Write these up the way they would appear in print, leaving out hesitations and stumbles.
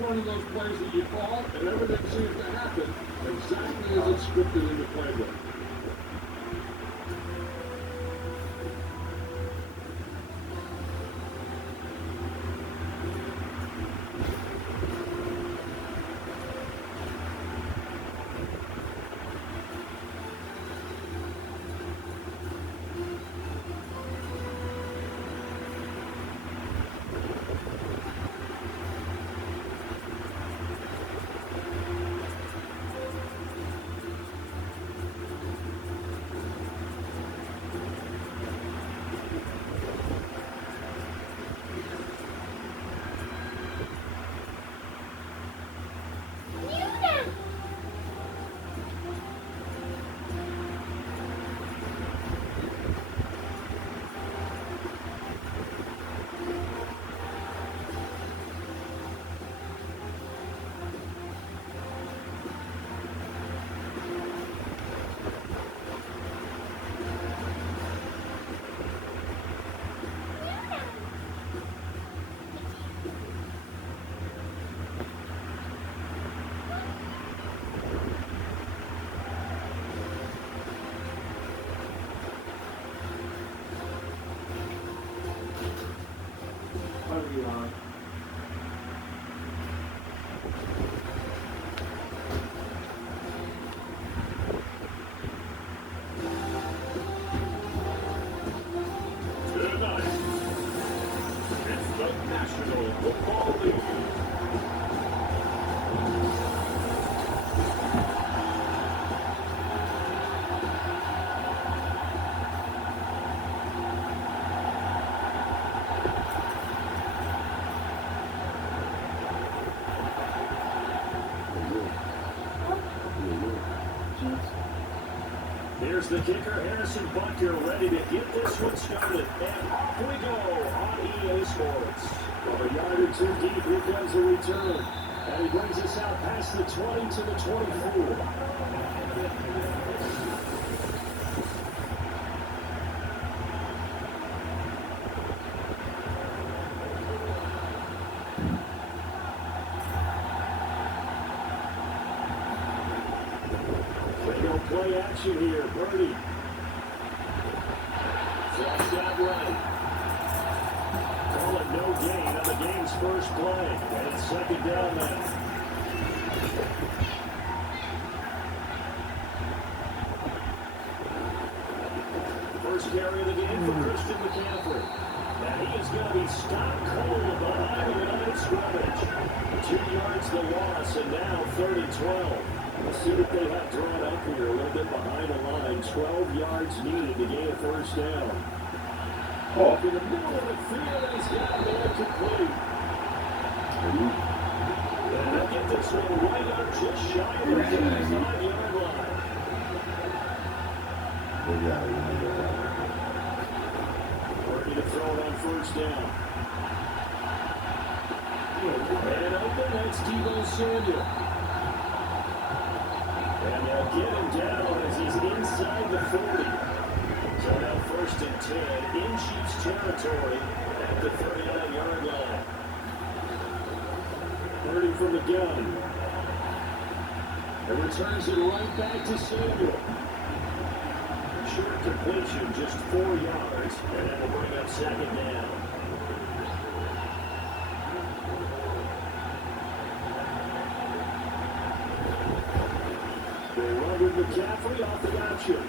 one of those plays that you call, and everything seems to happen exactly as it's scripted in the playbook. Here's the kicker, Harrison Butker, ready to get this one started. And off we go on EA Sports. From a yard or two deep, here comes the return. And he brings us out past the 20 to the 24. Play action here, Birdie. Flushed out right. Call it no gain on the game's first play. And it's second down now. First carry of the game for Christian McCaffrey. And he is going to be stopped cold behind the line of scrimmage. 2 yards the loss, and now 30-12. Let's see what they have drawn up here, a little bit behind the line. 12 yards needed to gain a first down. Up in the middle of the field, and he's got it there complete. And they'll get this one right up just shy of the 35-yard line. Ready to throw it on first down. And open, that's Deebo Samuel. And they'll get him down as he's inside the 40. So now first and 10 in Chiefs territory at the 39-yard line. 30 from the gun. And returns it right back to Samuel. Short completion, just 4 yards. And that'll bring up second down. They run with McCaffrey off the option.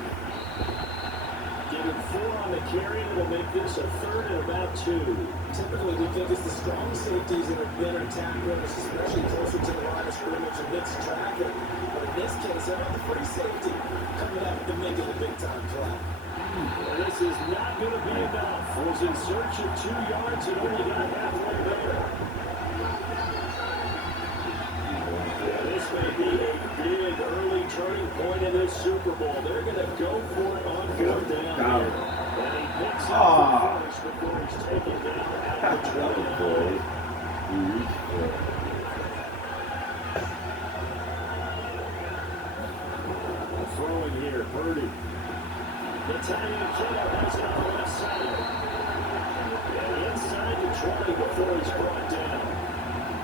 Give him 4 on the carry, and it'll make this a third and about 2. Typically, we think it's the strong safeties that are better tacklers, especially closer to the line of scrimmage and mixed traffic. But in this case, how about the free safety coming up to make it a big-time play? Well, this is not going to be enough. Was in search of 2 yards and only got halfway there. This may be a big early turning point in this Super Bowl. They're going to go for it on 4th down here. And he picks up the finish before he's taken down at the 20. Throwing here, Birdie. The Italian killer has it on the left side. And inside the 20 before he's brought down.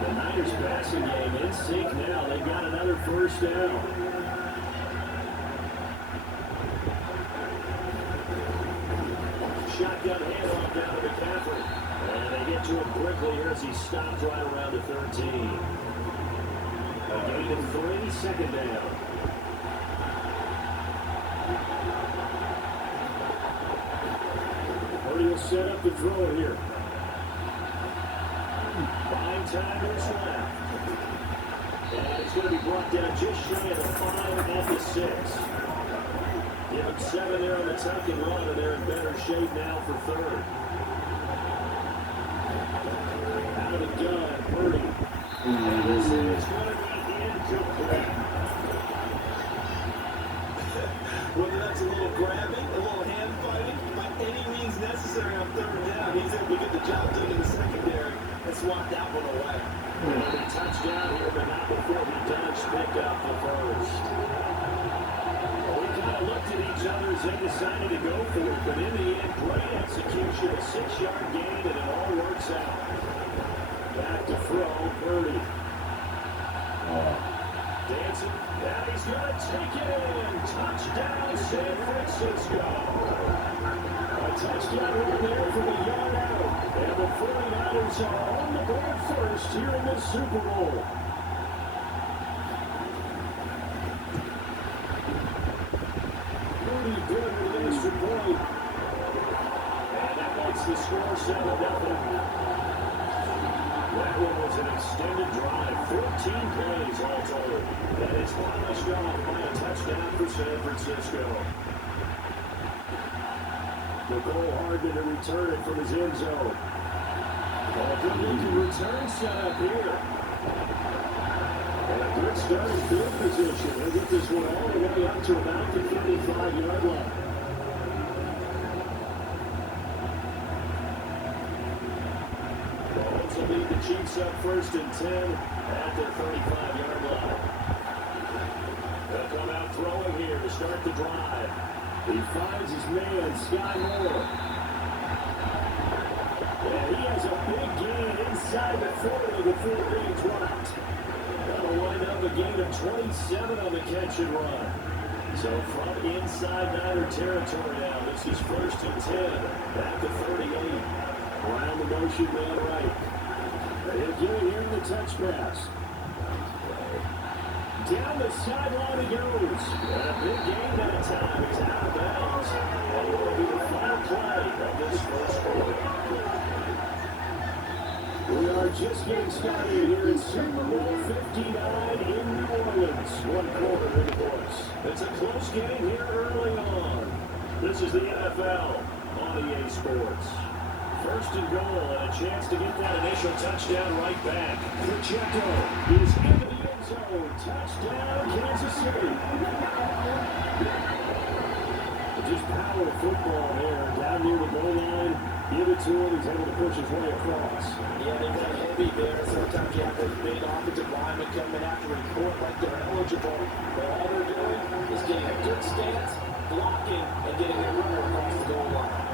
The Niners passing game in sync now. They've got another first down. Shotgun handoff down to McCaffrey. And they get to him quickly here as he stopped right around the 13. A gain of 3, second down. Purdy will set up the throw here. Fine timers left. And it's going to be brought down just shy of the 5 at the 6. Give them 7 there on the tuck and run, and they're in better shape now for third. Out of the gun, Purdy. And this is going to be incomplete. Whether that's a little grabbing, a little hand fighting, by any means necessary on third down, he's able to get the job done in the secondary and swat that one away. And a touchdown here, but not before the Dutch picked up the first. We kind of looked at each other as they decided to go for it, but in the end, great execution, a 6-yard gain, and it all works out. Back to throw, Purdy. Dancing, now he's going to take it in. Touchdown, San Francisco. A touchdown right there from a yard out. And the 49ers are on the board first here in the Super Bowl. Purdy good with an extra point. And that makes the score 7-0. That one was an extended drive, 14 plays all told. That is polished off by a touchdown for San Francisco. Nicole Hardman to return it from his end zone. A good looking return set up here. And a good start in field position. They'll get this one all the way up to about the 35-yard line. Will lead the Chiefs up 1st and 10 at their 35-yard line. They'll come out throwing here to start the drive. He finds his man, Sky Moore. And he has a big gain inside the 40 before being dropped. That'll wind up a gain of 27 on the catch and run. So from inside Niner territory now, this is 1st and 10 at the 38. Around the motion man right. He'll get it here in the touch pass. Down the sideline he goes. And a big gain that time. He's out of bounds. And it will be the final play of this first quarter. We are just getting started here in Super Bowl 59 in New Orleans. 1 quarter in the books. It's a close game here early on. This is the NFL on EA Sports. 1st and goal, and a chance to get that initial touchdown right back. Pacheco is into the end zone. Touchdown, Kansas City. Just power of football there. Down near the goal line. Give it to him. He's able to push his way across. Yeah, they've got heavy there. Sometimes you have those big offensive linemen coming after report like they're eligible. But all they're doing is getting a good stance, blocking, and getting their runner across the goal line.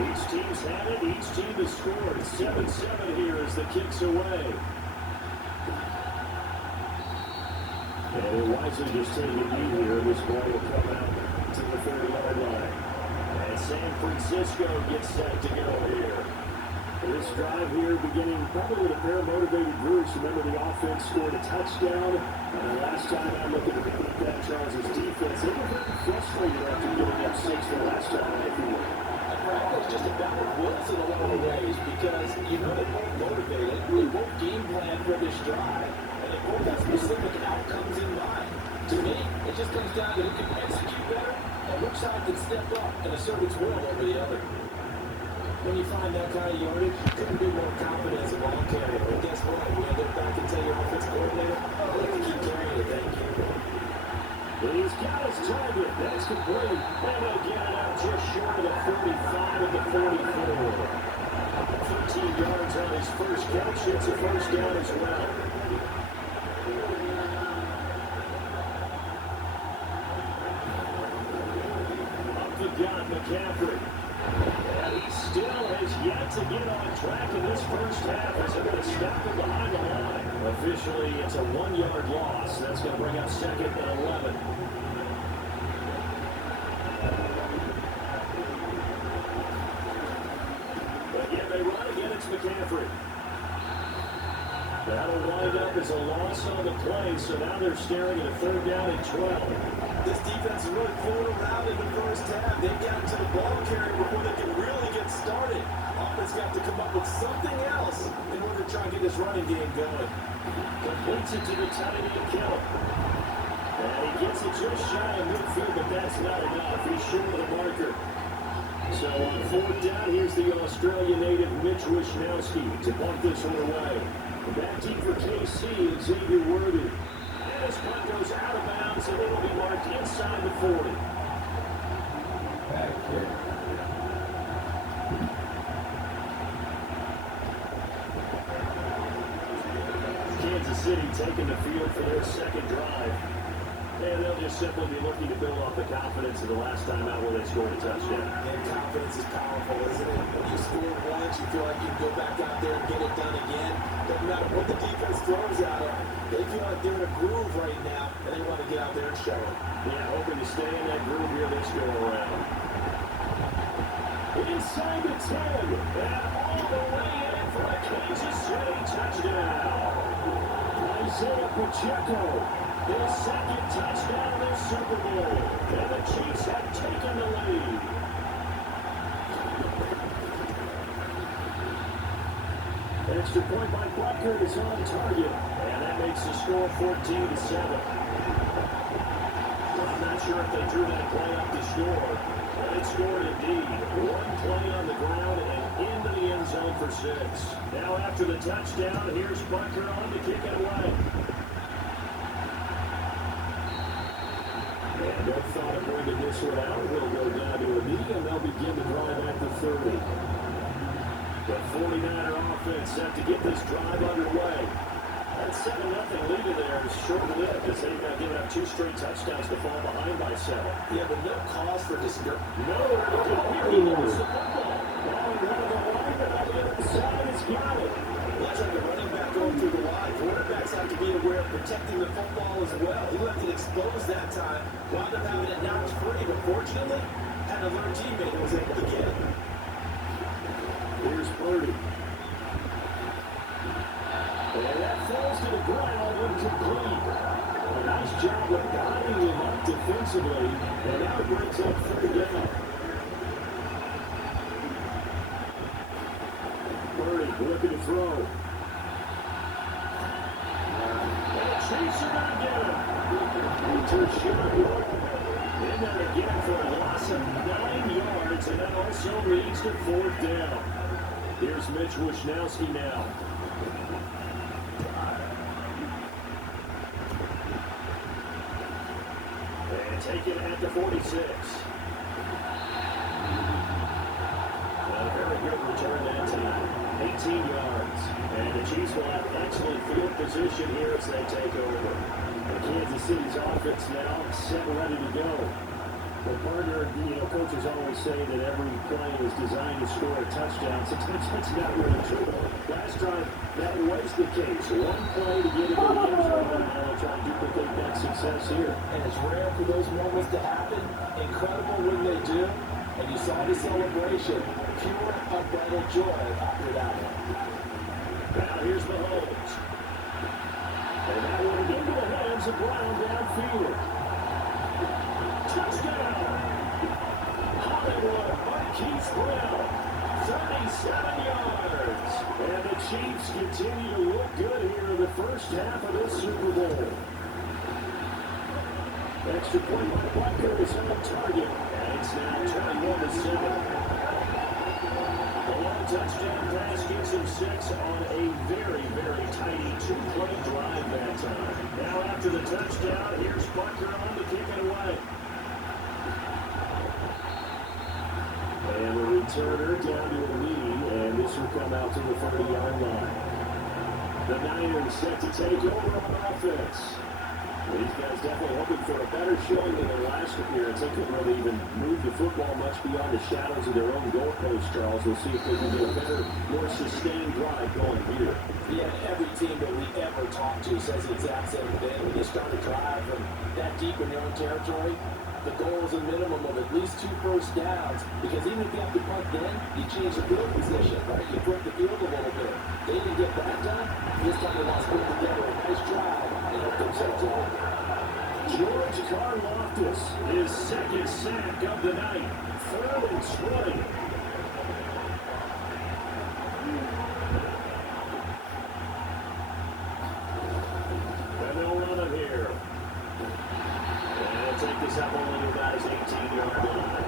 Each team's had it. Each team has scored. 7-7 here as the kick's away. And he wisely just taking a knee here. This ball will come out to the 30-yard line. And San Francisco gets set to go here. This drive here beginning probably with a pair of motivated groups. Remember, the offense scored a touchdown. And the last time I looked at that Charles' defense, they were very frustrated after giving up 6 the last time they threw it. It's just about what's in a lot of ways because you know they both motivated, they both game plan for this drive, and they both have specific outcomes in mind. To me, it just comes down to who can execute better and which side can step up and assert its will over the other. When you find that kind of yardage, you couldn't be more confident as a ball carrier. But guess what? When you look back and tell your offensive coordinator, I'd like to keep carrying it, thank you. He's got his target. That's complete. And they'll get it out just short of the 45 at the 44. 13 yards on his first catch. It's a first down as well. Up the gut, McCaffrey. And he still has yet to get on track in this first half as they're going to stop it behind the line. Officially, it's a 1-yard loss. That's going to bring up second and 11. Again, they run again. It's McCaffrey. That'll wind up as a loss on the play, so now they're staring at a third down and 12. This defense is really pulling around in the first half. They've gotten to the ball carrier before they can really get started. Offense got to come up with something else in order to try and get this running game going. Completes it to the tight end, Kelly. And he gets it just shy of midfield, but that's not enough. He's short of the marker. So on fourth down, here's the Australian native Mitch Wishnowski to punt this one away. Back deep for KC and Xavier Worthy. And his punt goes out of bounds, and it'll be marked inside the 40. Back here. Kansas City taking the field for their second drive. And they'll just simply be looking to build off the confidence of the last time out where they scored a touchdown. And confidence is powerful, isn't it? When you score once, you feel like you can go back out there and get it done again. Doesn't matter what the defense throws at them. They feel like they're in a groove right now, and they want to get out there and show it. Yeah, hoping to stay in that groove here this go around. Inside the 10, and all the way in for a Kansas City touchdown. Isaiah Pacheco, his second touchdown in the Super Bowl, and the Chiefs have taken the lead. Extra point by Butker is on target, and that makes the score 14-7. I'm not sure if they drew that play up to score, but it scored indeed. One play on the ground and into the end zone for 6. Now after the touchdown, here's Butker on to kick it away. And no thought of bringing this one out. He'll go down to a knee, and they'll begin to drive at the 30. The 49er offense set to get this drive underway. That 7-0 lead there is short-lived as they've now given up 2 straight touchdowns to fall behind by 7. Yeah, but no cause for discouragement. No, he lost the football. Long run of the lineman on the other side has got it. That's like a running back going through the line. Quarterbacks have to be aware of protecting the football as well. He left it exposed that time. Wound up having it knocked free, but fortunately, had another teammate who was able to get it. Here's Purdy. And that falls to the ground incomplete. A nice job of guiding him up defensively, and now it brings up 3rd down. Purdy looking to throw. And the Chiefs are going to get him. Return shot. In there again for a loss of 9 yards, and that also leads to 4th down. Here's Mitch Wishnowski now. And taken at the 46. A very good return that time. 18 yards. And the Chiefs will have excellent field position here as they take over. And Kansas City's offense now set ready to go. Well, partner, coaches always say that every play is designed to score a touchdown. Sometimes that's not really true. Last time, that was the case. One play to get into the end zone, and they'll try to duplicate that success here. And it's rare for those moments to happen. Incredible when they do. And you saw the celebration. Pure, unbridled joy after that one. Now here's Mahomes. And that one into the hands of Brown downfield. Touchdown! Hollywood, Marquise Brown, 37 yards. And the Chiefs continue to look good here in the first half of this Super Bowl. Extra point by Butker is on target. And it's now 21-7. A long touchdown pass gets him 6 on a very, very tidy 2-play drive that time. Now after the touchdown, here's Butker on to kick it away. And the returner down to a knee, and this will come out to the 30-yard line. The Niners set to take over on offense. These guys definitely hoping for a better showing than their last appearance. They couldn't really even move the football much beyond the shadows of their own goalpost, Charles. We'll see if they can get a better, more sustained drive going here. Yeah, every team that we ever talk to says the exact same thing. When you start a drive from that deep in your own territory, the goal is a minimum of at least 2 first downs, because even if you have to punt then, you change the field position, right? You break the field a little bit. They didn't get that done. This time they want to put together a nice drive and help themselves out. George Karlaftis, his second sack of the night. 3rd and 20. And they'll run it here. And take this up only about his 18-yard line.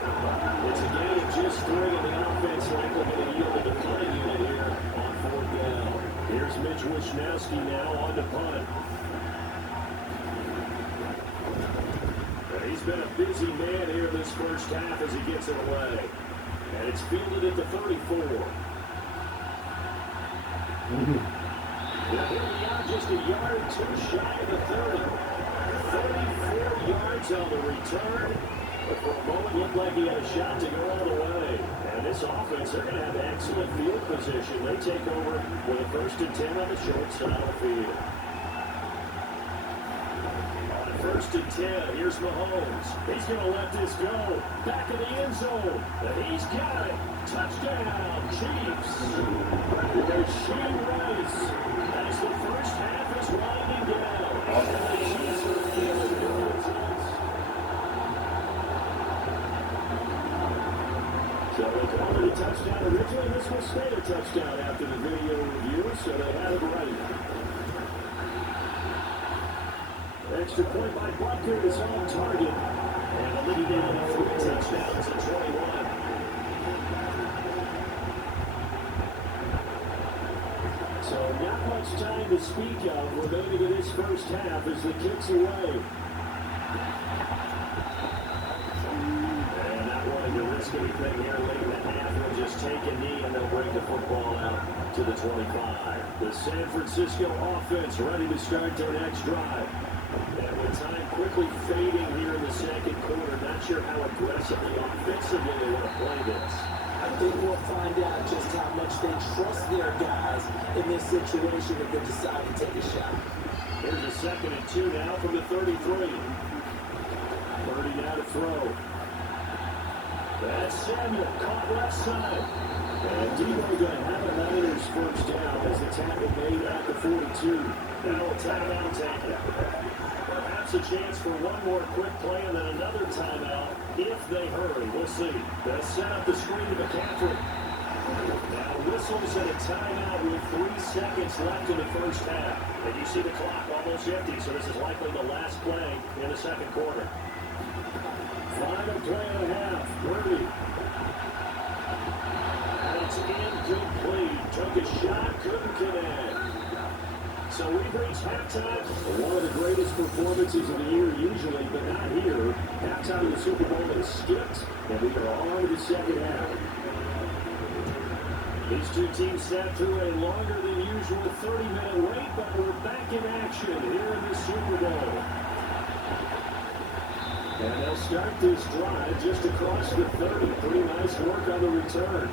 It's a gain of just 3, and the offense likely going to yield a decline unit here on 4th down. Here's Mitch Wishnowski now on the punt. He's been a busy man here this first half as he gets it away. And it's fielded at the 34. Now here we are, just a yard or 2 shy of the 30. 34 yards on the return. But for a moment, looked like he had a shot to go all the way. And this offense, they're going to have excellent field position. They take over with a 1st and 10 on the short side of the field. 1st and 10. Here's Mahomes. He's going to let this go. Back in the end zone. And he's got it. Touchdown, Chiefs. Shane Rice as the first half is winding down. And the Chiefs are feeling good. So they called it a touchdown originally. This will stay a touchdown after the video review, so they had it right. Extra point by Butker is on target. And a lead down 3 touchdowns at 21. So not much time to speak of remaining in this first half as the kick's away. And not wanting to risk anything here late in the half. They'll just take a knee and they'll bring the football out to the 25. The San Francisco offense ready to start their next drive. And with time quickly fading here in the second quarter, not sure how aggressively offensively they want to play this. I think we'll find out just how much they trust their guys in this situation if they decide to take a shot. Here's a 2nd and 2 now from the 33. 30 now to throw. That's Samuel caught left side. And Debo going to have a Niners first down as the tackle made at the 42. Now a timeout taken. Perhaps a chance for one more quick play and then another timeout if they hurry. We'll see. They'll set up the screen to McCaffrey. Now whistles and a timeout with 3 seconds left in the first half. And you see the clock almost empty, so this is likely the last play in the second quarter. Final play and a half. Purdy. It's incomplete. Took a shot, couldn't connect. So we've reached halftime. One of the greatest performances of the year usually, but not here. Halftime of the Super Bowl is skipped, and we are on to the second half. These two teams sat through a longer than usual 30-minute wait, but we're back in action here in the Super Bowl. And they'll start this drive just across the 30. Pretty nice work on the return.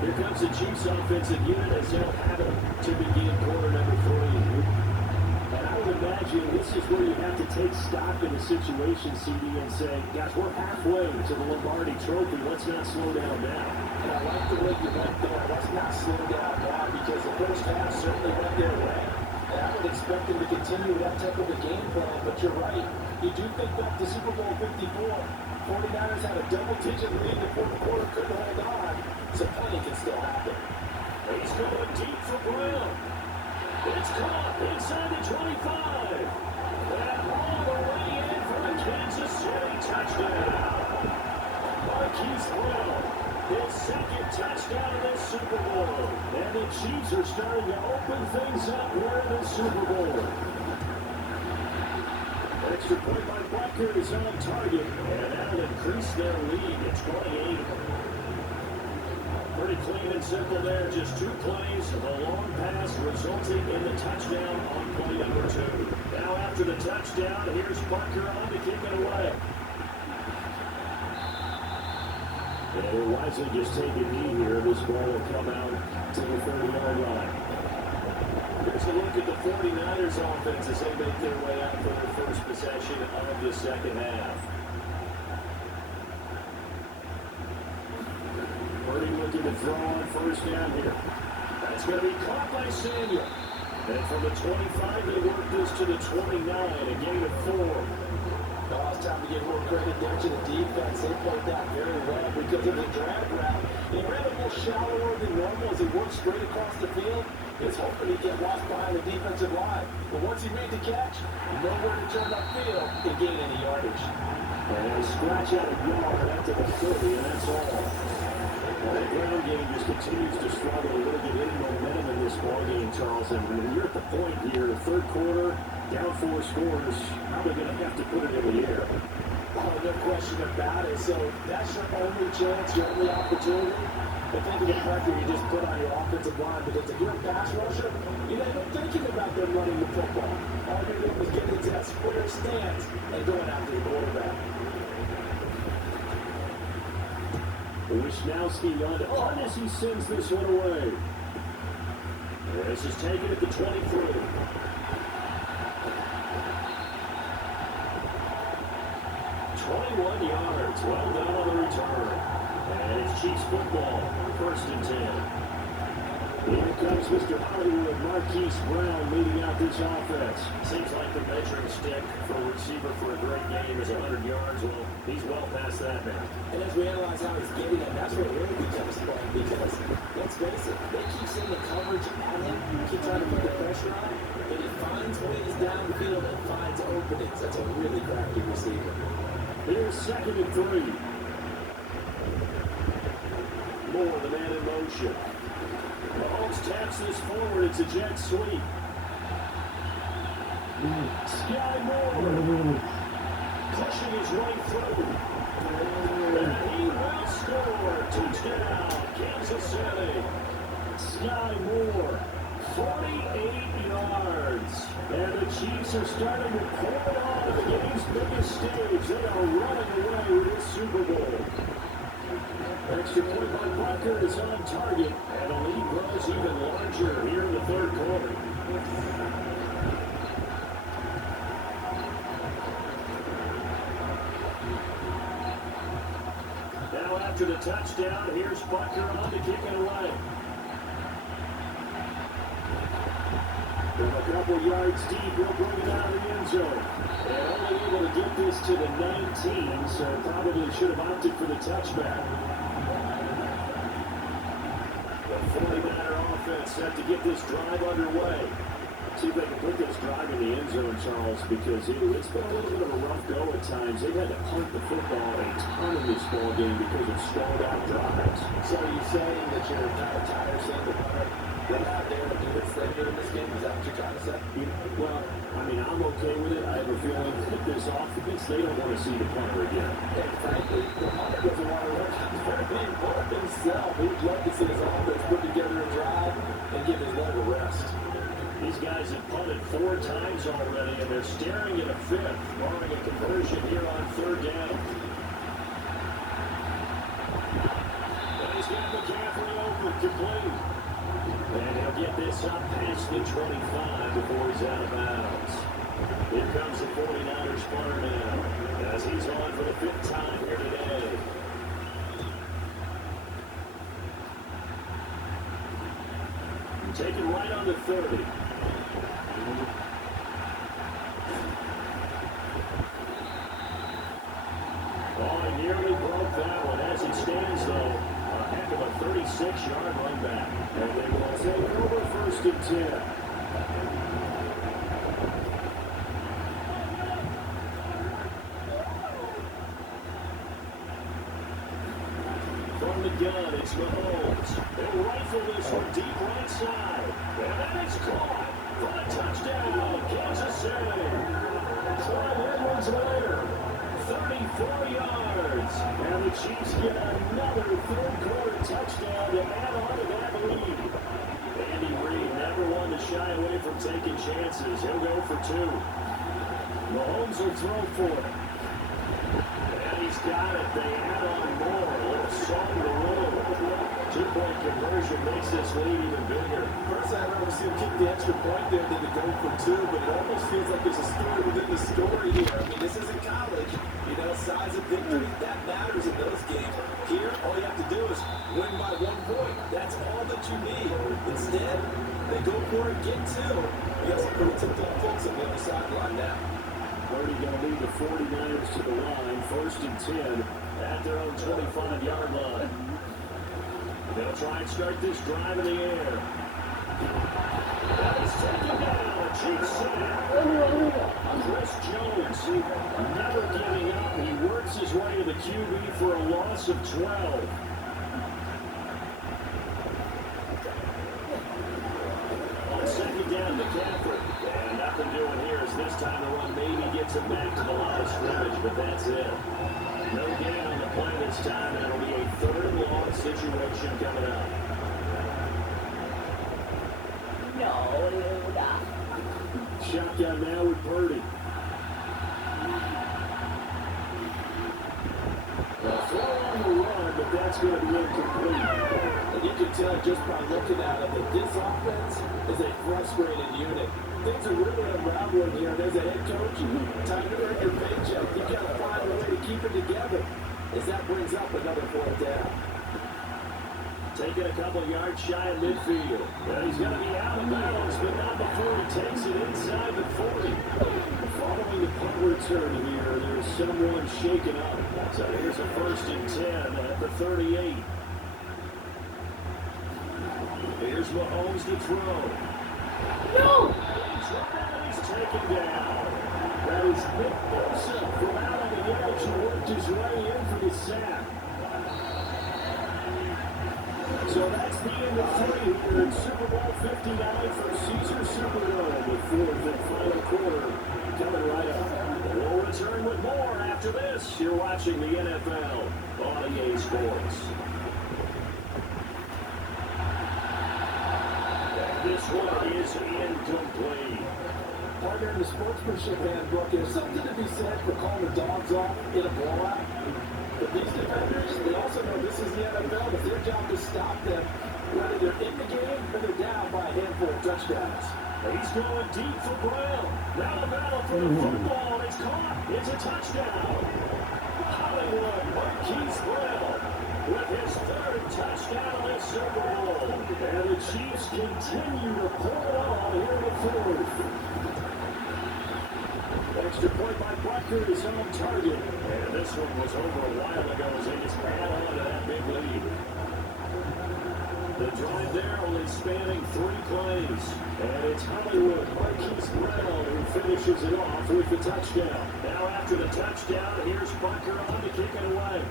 Here comes the Chiefs offensive unit as they'll have it to begin quarter number 3. And I would imagine this is where you have to take stock in the situation, CD, and say, guys, we're halfway to the Lombardi Trophy. Let's not slow down now. And I like the way you went there. Let's not slow down now because the first half certainly went their way. And I would expect them to continue that type of a game plan, but you're right. You do think back to Super Bowl 54. 49ers had a double-digit lead. The fourth quarter couldn't hold on. So plenty can still happen. He's going deep for Brown. It's caught inside the 25. And all the way in for a Kansas City touchdown. Marquise Brown, his second touchdown in this Super Bowl. And the Chiefs are starting to open things up here in the Super Bowl. Extra point by Butker is on target, and that'll increase their lead to 28. Pretty clean and simple there. Just 2 plays, the long pass resulting in the touchdown on play number 2. Now after the touchdown, here's Parker on to kick it away. And they wisely just take a knee here. This ball will come out to the 30-yard line. Here's a look at the 49ers offense as they make their way out for their first possession of the second half. Purdy looking to throw on first down here. That's going to be caught by Samuel. And from the 25, they work this to the 29, a gain of 4. Now it's time to give more credit there to the defense. They played that very well because of the drag route. He ran a little shallower than normal as he worked straight across the field. He's hoping he get lost behind the defensive line. But once he made the catch, nowhere to turn upfield and gain any yardage. And a scratch out of yard up to the 30, and that's all. Well, the ground game just continues to struggle a little bit, any momentum in this ball game, Charles. And when you're at the point here, the third quarter, down 4 scores, probably going to have to put it in the air. Oh, no question about it. So that's your only chance, your only opportunity. But think of the pressure you just put on your offensive line, because if you're a pass rusher, you're not even thinking about them running the football. All you're doing is getting into that square stance and going after the quarterback. Wisnowski on to Arnes. He sends this one away. This is taken at the 23. 21 yards. Well done on the return. And it's Chiefs football. 1st and 10. Here comes Mr. Hollywood, Marquise Brown leading out this offense. Seems like the measuring stick for a receiver for a great game is 100 yards. Well, he's well past that now. And as we analyze how he's getting it, that's where it really becomes fun, because, let's face it, they keep sending the coverage at him, keep trying to put the pressure on, but he finds ways downfield and finds openings. That's a really crafty receiver. Here's 2nd and 3. Moore, the man in motion. Mahomes taps this forward. It's a jet sweep. Sky Moore pushing his way through. And he will score. Touchdown, Kansas City. Sky Moore, 48 yards. And the Chiefs are starting to pull it on the game's biggest stage. They are running away with this Super Bowl. Extra point by Parker is on target, and the lead grows even larger here in the 3rd quarter. Now after the touchdown, here's Parker on to kick it away. From a couple yards deep, he'll bring it out of the end zone. And only able to get this to the 19, so probably should have opted for the touchback. The 49er offense set to get this drive underway. See if they can put this drive in the end zone, Charles, because it's been a little bit of a rough go at times. They've had to punt the football a ton in this ball game because of stalled out drives. So are you saying that you're kind of tired of seeing the punter run out there and do it later in this game? Is that what you're trying to say? Well, I mean, I'm okay with it. I have a feeling that this offense, they don't want to see the punter again. And frankly, the punter doesn't want to run out there and punt himself. He'd love to see his offense put together a drive and give his leg a rest. These guys have punted 4 times already, and they're staring at a 5th, barring a conversion here on 3rd down. And he's got McCaffrey open, complete. And he'll get this up past the 25 before he's out of bounds. Here comes the 49ers punter now, as he's on for the 5th time here today. Taken right on the 30. Oh, he nearly broke that one. As it stands, though, a heck of a 36-yard run back. And they will take over 1st and 10. From the gun, it's Mahomes. They rifle this one deep right side. And that is caught for a touchdown, Kansas City. Clyde Edwards-Helaire, 34 yards. And the Chiefs get another third-quarter touchdown to add on to that lead. Andy Reid never one to shy away from taking chances. He'll go for two. Mahomes will throw for it. And he's got it. They add on more. A little song to roll. Two-point conversion makes this lead even bigger. Personally, I'd rather see him kick the extra point there than to go for two, but it almost feels like there's a story within the story here. I mean, this isn't college. You know, size of victory, that matters in those games. Here, all you have to do is win by 1 point. That's all that you need. Instead, they go for it, get two. You got some pretty tipped-up folks on the other sideline now. Purdy going to lead the 49ers to the line. 1st and 10 at their own 25-yard line. They'll try and start this drive in the air. That is taken down. Chiefs sack. Chris Jones never giving up. He works his way to the QB for a loss of 12. On 2nd down, McCaffrey. And nothing doing here as this time the run maybe gets him back to the line of scrimmage, but that's it. No gain on the play this time, and it'll be a 3rd and long situation coming up. No, dude. Shotgun now with Purdy. A throw on the run, but that's going to be incomplete. And you can tell just by looking at it that this offense is a frustrated unit. Things are really unraveling here. There's a head coach, time to earn your paycheck. You got to find a way to keep it together as that brings up another 4th down. Taking a couple of yards shy of midfield. And he's going to be out of bounds, but not before he takes it inside the 40. Following the punt return here, there's someone shaken up. So here's a 1st and 10 at the 38. Here's Mahomes to throw. No! He's taken down. That is Nick Bosa from out on the edge who worked his way in for the sack. So that's the end of 3 here in Super Bowl 59 from Caesars Superdome. The 4th and final quarter coming right up. We'll return with more after this. You're watching the NFL on EA Sports. This one is incomplete. Partner, in the sportsmanship handbook, there's something to be said for calling the dogs off in a blowout. But these defenders, they also know this is the NFL. It's their job to stop them, whether they're in the game or they're down by a handful of touchdowns. He's going deep for Brown. Now the battle for the football, and it's caught. It's a touchdown. Hollywood Marquise Brown with his 3rd touchdown in Super Bowl. And the Chiefs continue to pull it on here in the 4th. Extra point by Butker is on target. And this one was over a while ago as they just ran on to that big lead. The drive there only spanning 3 plays. And it's Hollywood Marquise Brown who finishes it off with the touchdown. Now after the touchdown, here's Butker on to kick it away.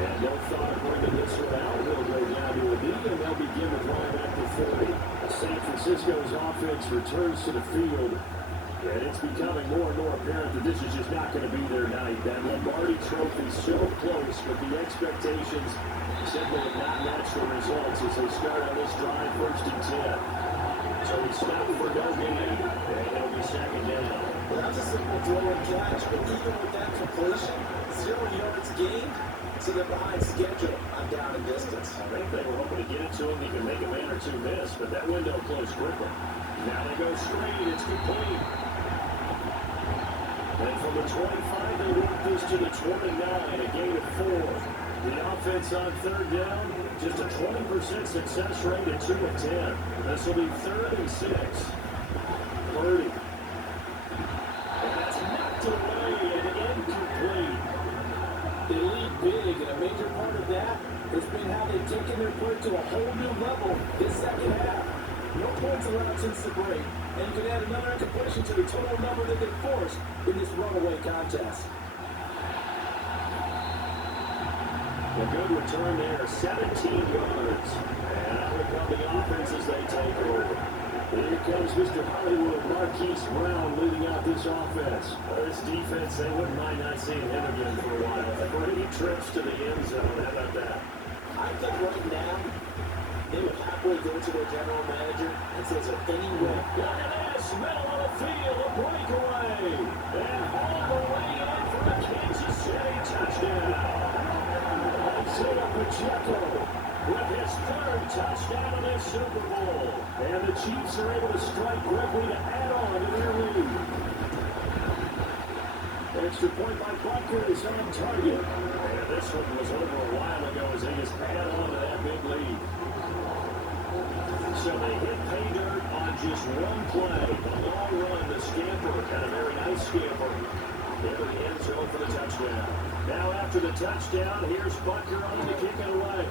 And no thought of bringing this one out. He'll go down to a knee, and they'll begin the drive at the 40. San Francisco's offense returns to the field. And it's becoming more and more apparent that this is just not going to be their night. That Lombardi Trophy so close, but the expectations simply have not matched the results as they start on this drive 1st and 10. So he stopped for no gain, and it'll be 2nd down. Well, that's a simple throw and catch, but even with that completion, 0 yards gained, so they're behind schedule on down and distance. I think they were hoping to get it to him. He could make a man or two miss, but that window closed quickly. Now they go straight. It's complete. And from the 25, they work this to the 29, a gain of 4. The offense on 3rd down, just a 20% success rate at 2 of 10. This will be 3rd and 6. Purdy. And that's knocked away and incomplete. They lead big, and a major part of that has been how they've taken their play to a whole new level this 2nd half. No points allowed since the break, and you can add another incompletion to the total number that they forced in this runaway contest. A good return there, 17 yards. And out will come the offense as they take over. Here comes Mr. Hollywood, Marquise Brown leading out this offense. This defense, they wouldn't mind not seeing him again for a while. 3 trips to the end zone. How about that? I think right now, they would halfway go to their general manager and say, is there any way? Look at this, middle of the field, a breakaway. And all the way in for a Kansas City touchdown. Isaiah Pacheco with his 3rd touchdown in this Super Bowl. And the Chiefs are able to strike quickly to add on to their lead. Extra point by Butker is on target. And this one was over a while ago as they just add on to that big lead. So they hit pay dirt on just one play. The long run, the scamper, and a very nice scamper into the end zone for the touchdown. Now after the touchdown, here's Butker on to kick it away.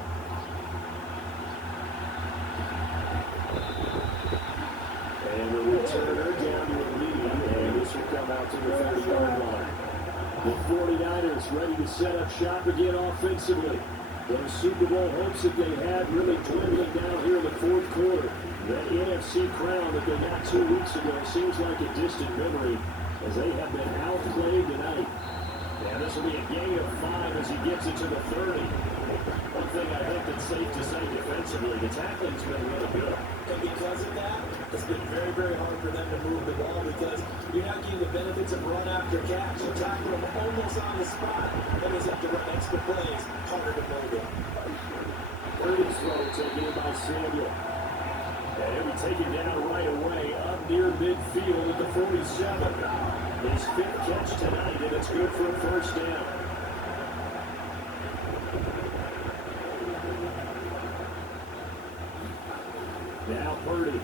And the returner down to a lead, and this will come out to the 30-yard line. The 49ers ready to set up shop again offensively. Those Super Bowl hopes that they had really dwindling down here in the 4th quarter. That NFC crown that they got 2 weeks ago seems like a distant memory as they have been outplayed tonight. And this will be a gain of 5 as he gets it to the 30. One thing I think that's safe to say defensively, the tackling's been really good. And because of that, it's been very, very hard for them to move the ball because you're not getting the benefits of run after catch. You tackle them almost on the spot. Then they have to run extra plays, harder to move it. Purdy's throw taken in by Samuel. And he'll be taken down right away up near midfield at the 47. His 5th catch tonight, and it's good for a 1st down. Now Purdy.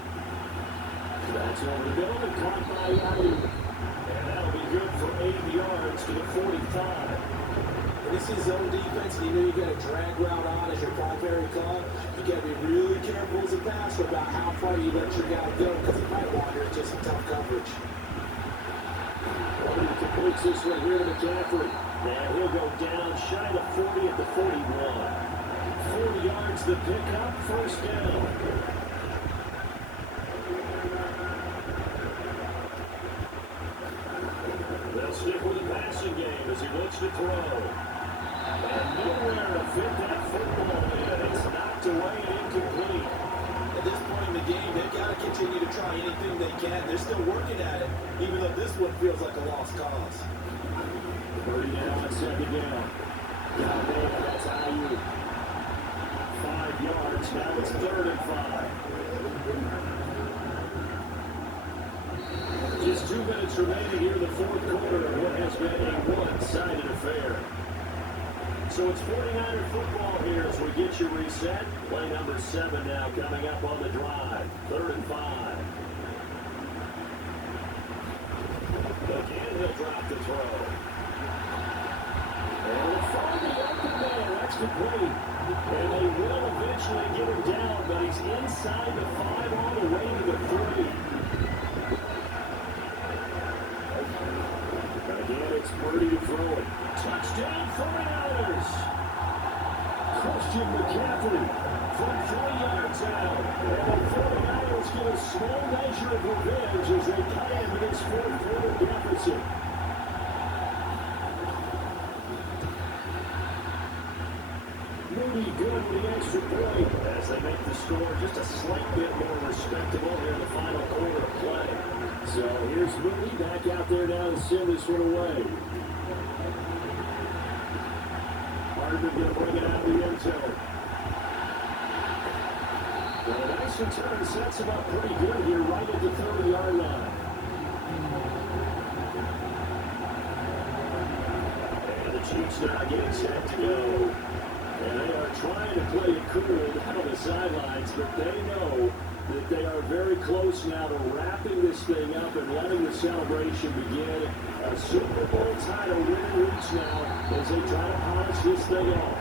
That's over the middle and caught by Ayuk. And that'll be good for 8 yards to the 45. This is zone defense, and you know you got a drag route on as your primary call. You got to be really careful as a passer about how far you let your guy go because it might wander into some tough coverage. Purdy completes this one here to McCaffrey. And he'll go down shy of 40 at the 41. 40 yards the pickup, 1st down. They'll stick with the passing game as he looks to throw. And nowhere to fit that football in. It's knocked away and incomplete. At this point in the game, they've got to continue to try anything they can. They're still working at it, even though this one feels like a lost cause. Purdy now on 2nd down. Got it, that's Ayuk. 5 yards, now it's 3rd and 5. Just 2 minutes remaining here in the 4th quarter of what has been a one-sided affair. So it's 49er football here as we get you reset. Play number 7 now coming up on the drive. 3rd and 5. Again, he'll drop the throw. And we'll find the open man. That's complete. And they will eventually get him down, but he's inside the 5 all the way to the 3. Again, it's Purdy to throw it. Touchdown 49ers. Christian McCaffrey from 3 yards out. And the 49ers get a small measure of revenge as they cut into this 4th quarter deficit. Moody good with the extra point as they make the score just a slight bit more respectable here in the final quarter of play. So here's Moody back out there now to send this one away. Hardman going to bring it out of the end zone. Well, a nice return sets him up pretty good here right at the 30-yard line. And the Chiefs now getting set to go. And they are trying to play it cool out of the sidelines, but they know that they are very close now to wrapping this thing up and letting the celebration begin. A Super Bowl title win reach now as they try to polish this thing off.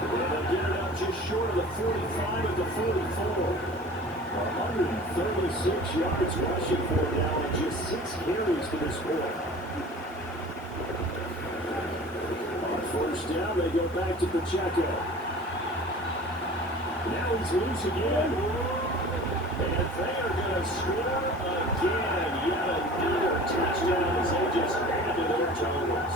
And they'll get it up just short of the 45 at the 44. 136 yards rushing for it now and just 6 carries to this point. On 1st down, they go back to Pacheco. Now he's loose again. And they are going to score again. Yet another touchdown as they just add to their totals.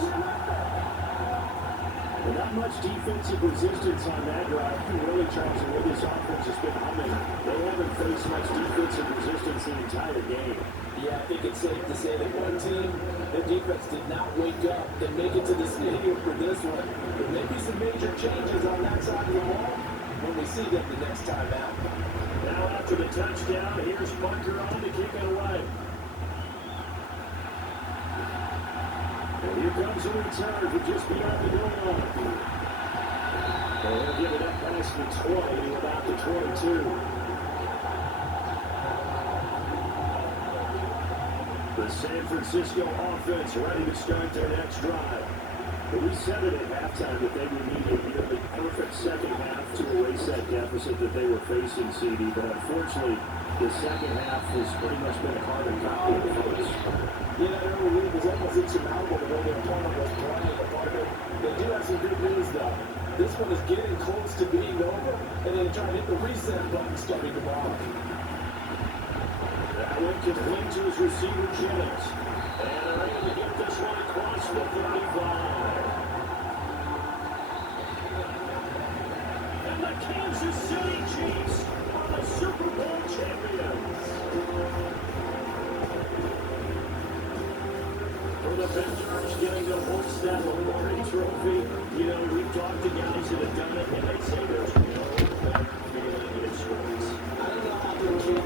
Well, not much defensive resistance on that drive. Really tries to win this offense has been humming. They haven't faced much defensive resistance the entire game. Yeah, I think it's safe to say that one team, their defense did not wake up and make it to the stadium for this one. There may be some major changes on that side of the ball when we see them the next time out. Now after the touchdown, here's Bunker on to kick it away. And here comes a return to just beyond the goal line. They'll give it up past the 20, about the 22. The San Francisco offense ready to start their next drive. But we said it at halftime that they would need a nearly perfect second half to erase that deficit that they were facing, CD. But unfortunately, the second half has pretty much been a carbon copy of the first. Yeah, that early lead was almost insurmountable the way their opponent was playing. They do have some good news, though. This one is getting close to being over, and then trying to hit the reset button starting tomorrow. That one complete to his receiver, Jennings. And they're able to get this one across the 35. And the Kansas City Chiefs are the Super Bowl champions. For the Bengals getting to host that Lombardi Trophy, you know, we've talked to guys that have done it, and they say there's no better feeling in sports. I don't know how they keep